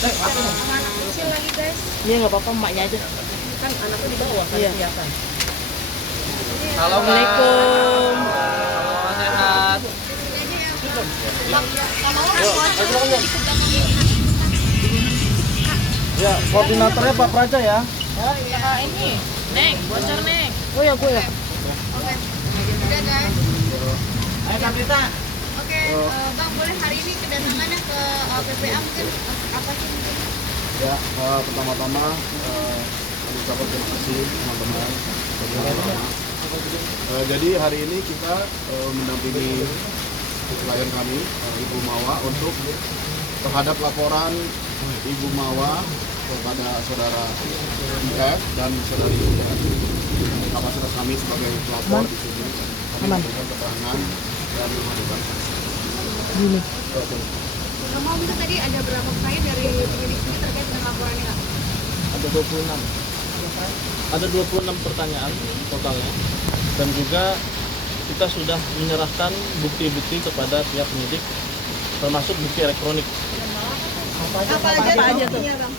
Sama anak kecil lagi guys. Iya nggak apa-apa, emaknya aja. Kan anaknya di bawah kan Iya. kelihatan. Halo, Mbak. Assalamualaikum. Halo, sehat. Ya, koordinatornya Pak Praja ya. Oh iya ini. Neng, bocor Neng. Oh ya gue ya. Oke. Udah guys. Ayo, Kak Prita. Oke, Bang boleh hari ini kedatangannya ke PPA mungkin apa sih mungkin? Ya, pertama-tama kami ucapkan terima kasih teman-teman. Jadi hari ini kita mendampingi klien kami, Ibu Mawa, untuk terhadap laporan Ibu Mawa kepada saudara IF dan saudari IF. Kapasitas kami sebagai pelapor di sini kami memberikan keterangan dan mengajukan saksi. Gini. Kamu itu tadi ada berapa klien dari penyidik ini terkait dengan laporan ini, Kak? Ada 26. Ada 26 pertanyaan totalnya. Dan juga kita sudah menyerahkan bukti-bukti kepada pihak penyidik, termasuk bukti elektronik. Apa aja tuh? Bang?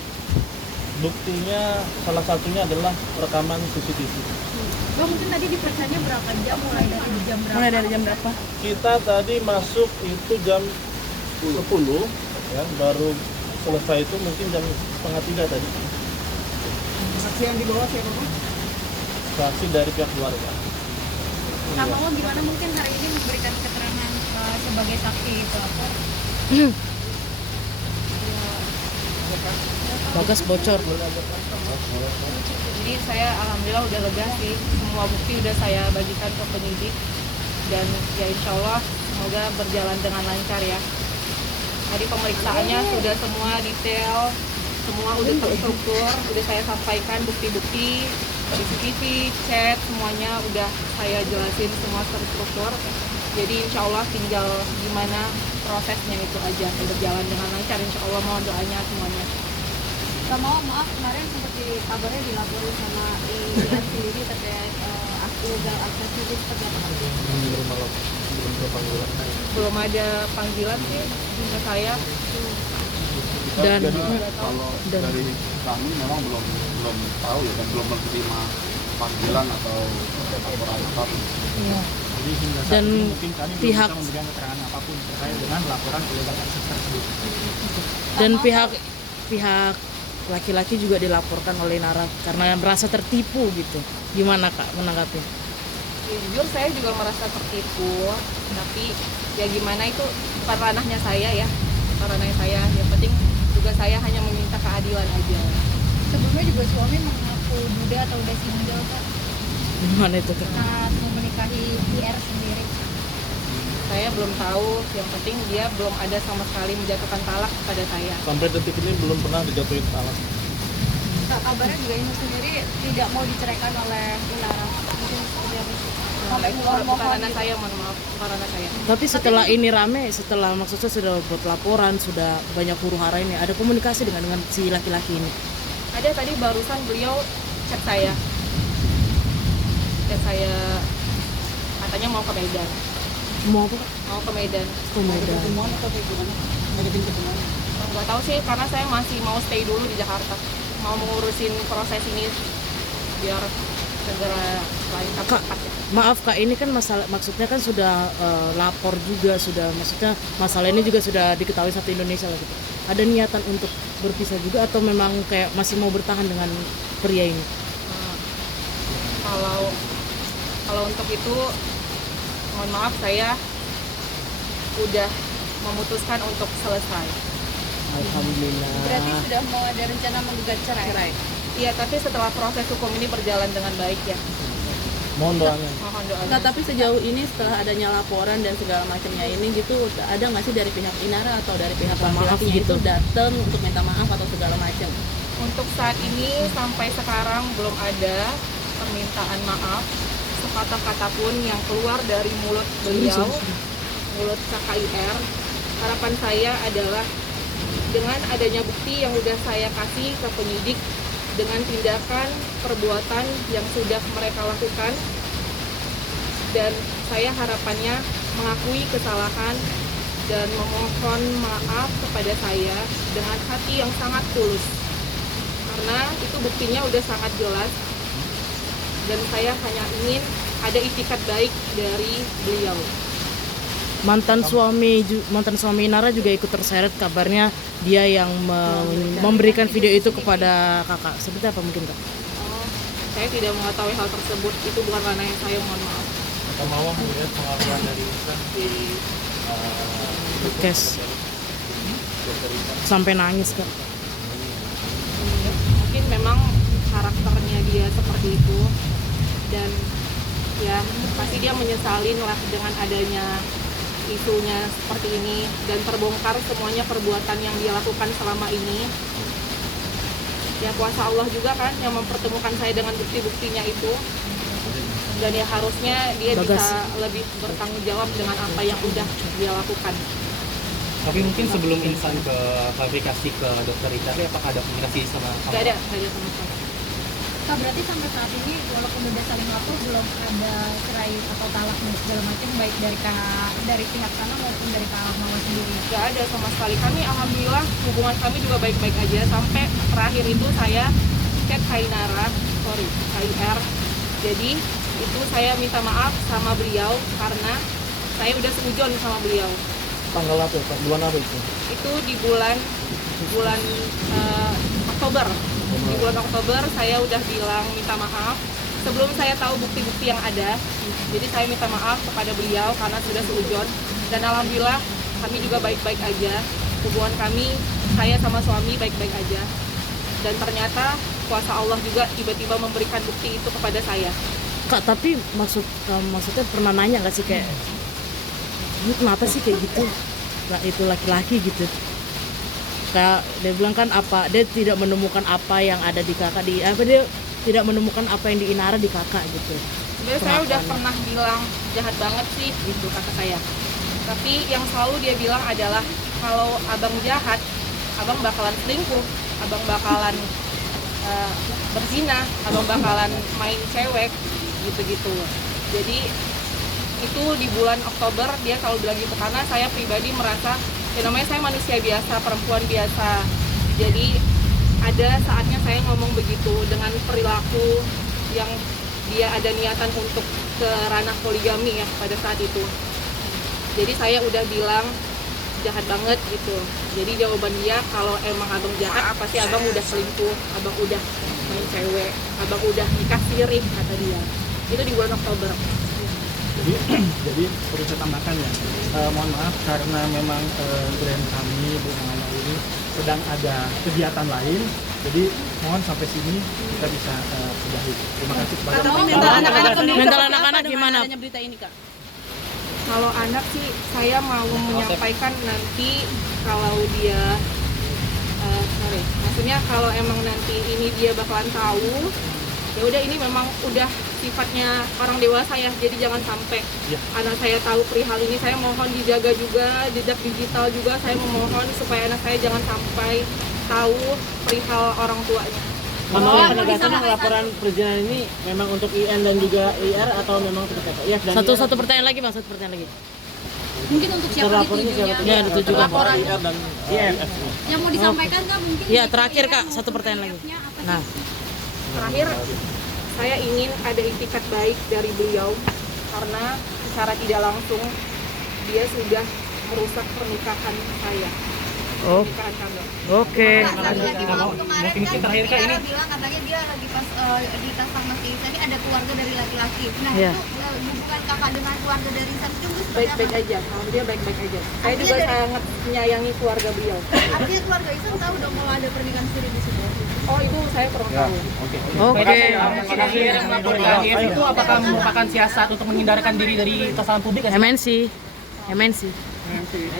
Buktinya salah satunya adalah rekaman CCTV. Bang mungkin tadi diperiksaannya berapa jam, mulai dari jam berapa? Mulai dari jam berapa? Kita tadi masuk itu jam 10 ya, baru selesai itu mungkin jam setengah 3 tadi. Saksi yang di bawah siapa, Bang? Saksi dari pihak keluarga. Sama lo gimana mungkin hari ini memberikan keterangan sebagai saksi pelapor? Bagas bocor. Jadi saya alhamdulillah udah lega sih, semua bukti udah saya bagikan ke penyidik dan ya insya Allah semoga berjalan dengan lancar ya. Tadi pemeriksaannya sudah semua detail, semua udah terstruktur, udah saya sampaikan bukti-bukti, CCTV, chat, semuanya udah saya jelasin semua terstruktur. Jadi insya Allah tinggal gimana prosesnya itu aja, berjalan dengan lancar insya Allah, mohon doanya semuanya. Sama maaf kemarin seperti kabarnya dilaporin sama IAS sendiri terkait illegal access itu seperti apa? Belum ada panggilan sih ke saya. Dan Kalau dari kami memang belum tahu ya, dan belum menerima panggilan atau laporan apapun. iya. Jadi hingga saat Dan ini mungkin kami belum pihak- bisa memberikan keterangan apapun terkait dengan laporan illegal access tersebut. Dan pihak laki-laki juga dilaporkan oleh Nara karena merasa tertipu gitu. Gimana Kak menanggapi? Jujur saya juga merasa tertipu, tapi ya gimana itu bukan ranahnya saya ya, bukan ranahnya saya. Yang penting juga saya hanya meminta keadilan aja. Sebelumnya juga suami mengaku duda atau udah single, Kak, Gimana itu Kak? saat mau menikahi IR sendiri. Saya belum tahu, yang penting dia belum ada sama sekali menjatuhkan talak kepada saya. Sampai detik ini belum pernah dijatuhin talak. Kak, kabarnya juga ini sendiri tidak mau diceraikan oleh Inara. Mungkin seperti apa sih? Sampai keluar Bukan mohon ranah gitu. saya, mohon maaf, bukan ranah saya. Tapi setelah ini rame, setelah maksudnya sudah buat laporan, sudah banyak huru hara ini, ada komunikasi dengan si laki-laki ini. Ada tadi barusan beliau chat saya, katanya mau ke Medan, Mau apa Kak? mau ke Medan. Ke Medan. Nggak tahu sih, karena saya masih mau stay dulu di Jakarta, mau mengurusin proses ini biar segera lancar Kak, cepat ya. maaf Kak, ini kan masalah, maksudnya kan sudah lapor juga, sudah maksudnya masalah ini juga sudah diketahui satu Indonesia lah gitu. Ada niatan untuk berpisah juga atau memang kayak masih mau bertahan dengan pria ini? Nah, kalau untuk itu mohon maaf, saya udah memutuskan untuk selesai. Alhamdulillah. Berarti sudah mau ada rencana menggugat cerai. Iya, tapi setelah proses hukum ini berjalan dengan baik ya, Mohon doanya. mohon doanya. Nah, tapi sejauh ini setelah adanya laporan dan segala macamnya ini gitu, ada nggak sih dari pihak Inara atau dari pihak Maaf laki-laki gitu. itu datang untuk minta maaf atau segala macam? Untuk saat ini sampai sekarang belum ada permintaan maaf sepatah kata pun yang keluar dari mulut beliau, mulut KKIR. Harapan saya adalah dengan adanya bukti yang sudah saya kasih ke penyidik, dengan tindakan perbuatan yang sudah mereka lakukan, dan saya harapannya mengakui kesalahan dan memohon maaf kepada saya dengan hati yang sangat tulus. Karena itu buktinya udah sangat jelas dan saya hanya ingin ada itikat baik dari beliau. Mantan suami Inara juga ikut terseret, kabarnya dia yang memberikan video itu kepada kakak. Seperti apa mungkin kak? Oh, saya tidak mengetahui hal tersebut, itu bukan ranahnya saya, mohon maaf. Atau mau melihat pengakuan dari Jadi, Kes sampai nangis kak. mungkin memang karakternya dia seperti itu dan ya pasti dia menyesalin lah dengan adanya isunya seperti ini dan terbongkar semuanya perbuatan yang dia lakukan selama ini. Ya kuasa Allah juga kan yang mempertemukan saya dengan bukti-buktinya itu, dan ya harusnya dia bisa lebih bertanggung jawab dengan apa yang udah dia lakukan. Tapi mungkin sebelum insan ke klarifikasi ke dokter Richard, apakah ada komunikasi sama Gak ada sama sekali. Kak, berarti sampai saat ini walaupun udah saling lapor belum ada cerai atau talak dan segala macam, baik dari pihak sana maupun dari Kak Mawar sendiri. Gak ada sama sekali. Kami alhamdulillah hubungan kami juga baik-baik aja sampai terakhir itu saya chat KIR. Jadi itu saya minta maaf sama beliau karena saya udah seujon sama beliau. Tanggal apa? Bulan apa itu? Itu di bulan Oktober. Di bulan Oktober saya udah bilang minta maaf sebelum saya tahu bukti-bukti yang ada. Jadi saya minta maaf kepada beliau karena sudah seujon, dan alhamdulillah kami juga baik-baik aja. Hubungan kami, saya sama suami baik-baik aja. Dan ternyata kuasa Allah juga tiba-tiba memberikan bukti itu kepada saya. Kak, tapi maksudnya pernah nanya nggak sih kayak, ini kenapa sih kayak gitu? Nah, itu laki-laki gitu. Kayak dia bilang kan dia tidak menemukan apa yang ada di kakak dia tidak menemukan apa yang di Inara di kakak gitu. Sebenarnya saya udah pernah bilang jahat banget sih gitu kata saya. Tapi yang selalu dia bilang adalah kalau abang jahat, abang bakalan selingkuh, abang bakalan berzina, abang bakalan main cewek gitu-gitu. Jadi itu di bulan Oktober dia selalu bilang gitu karena saya pribadi merasa ya namanya saya manusia biasa, perempuan biasa. Jadi ada saatnya saya ngomong begitu dengan perilaku yang dia ada niatan untuk ke ranah poligami ya pada saat itu. Jadi saya udah bilang jahat banget gitu. Jadi jawaban dia kalau emang abang jahat pasti abang udah selingkuh, abang udah main cewek, abang udah nikah siri kata dia. Itu di bulan Oktober. Jadi perlu saya tambahkan ya, mohon maaf karena memang brand kami Bu Amanda ini sedang ada kegiatan lain, jadi mohon sampai sini kita bisa sudahi. Terima kasih kepada Mental anak-anak gimana? Adanya berita ini kak. Kalau anak sih saya mau menyampaikan nanti kalau dia maksudnya kalau emang nanti ini dia bakalan tahu, ya udah ini memang udah sifatnya orang dewasa ya, jadi jangan sampai anak saya tahu perihal ini. Saya mohon dijaga juga jejak digital juga, saya memohon supaya anak saya jangan sampai tahu perihal orang tuanya. Menolak penegasan laporan perizinan ini memang untuk IN dan juga IR atau memang untuk ya, Satu pertanyaan lagi bang, satu pertanyaan lagi. Mungkin untuk siapa ditujunya? Ya, ditujukan. Laporan IR dan IF. yang mau disampaikan Kak mungkin? Ya, terakhir Kak, satu pertanyaan lagi. Nah, Terakhir, saya ingin ada itikat baik dari beliau karena secara tidak langsung dia sudah merusak pernikahan saya. Pernikahan kami. oke. Kemarin kan terakhir Kak ini bilang katanya dia lagi pas di tas sama si Isa ini ada keluarga dari laki-laki. Nah Iya. itu hubungan kakak dengan keluarga dari Isa itu seperti Baik-baik aja, dia baik-baik aja. Saya juga sangat menyayangi keluarga beliau. Artinya keluarga Isa tahu dong kalau ada pernikahan siri di situ. Oh itu saya kurang tahu. Oke. itu apakah merupakan siasat untuk menghindarkan diri dari tasaran publik? MNC.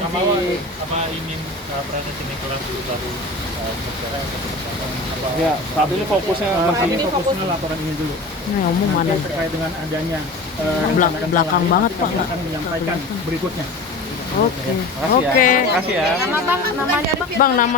Apa ini proses ini kurang dulu baru Ya, saat ini fokusnya Kami fokusnya laporan ini dulu. Nah, ngomong mana? Terkait dengan adanya Belakang banget Pak. kami akan menyampaikan berikutnya. Oke. Makasih ya. Bang, nama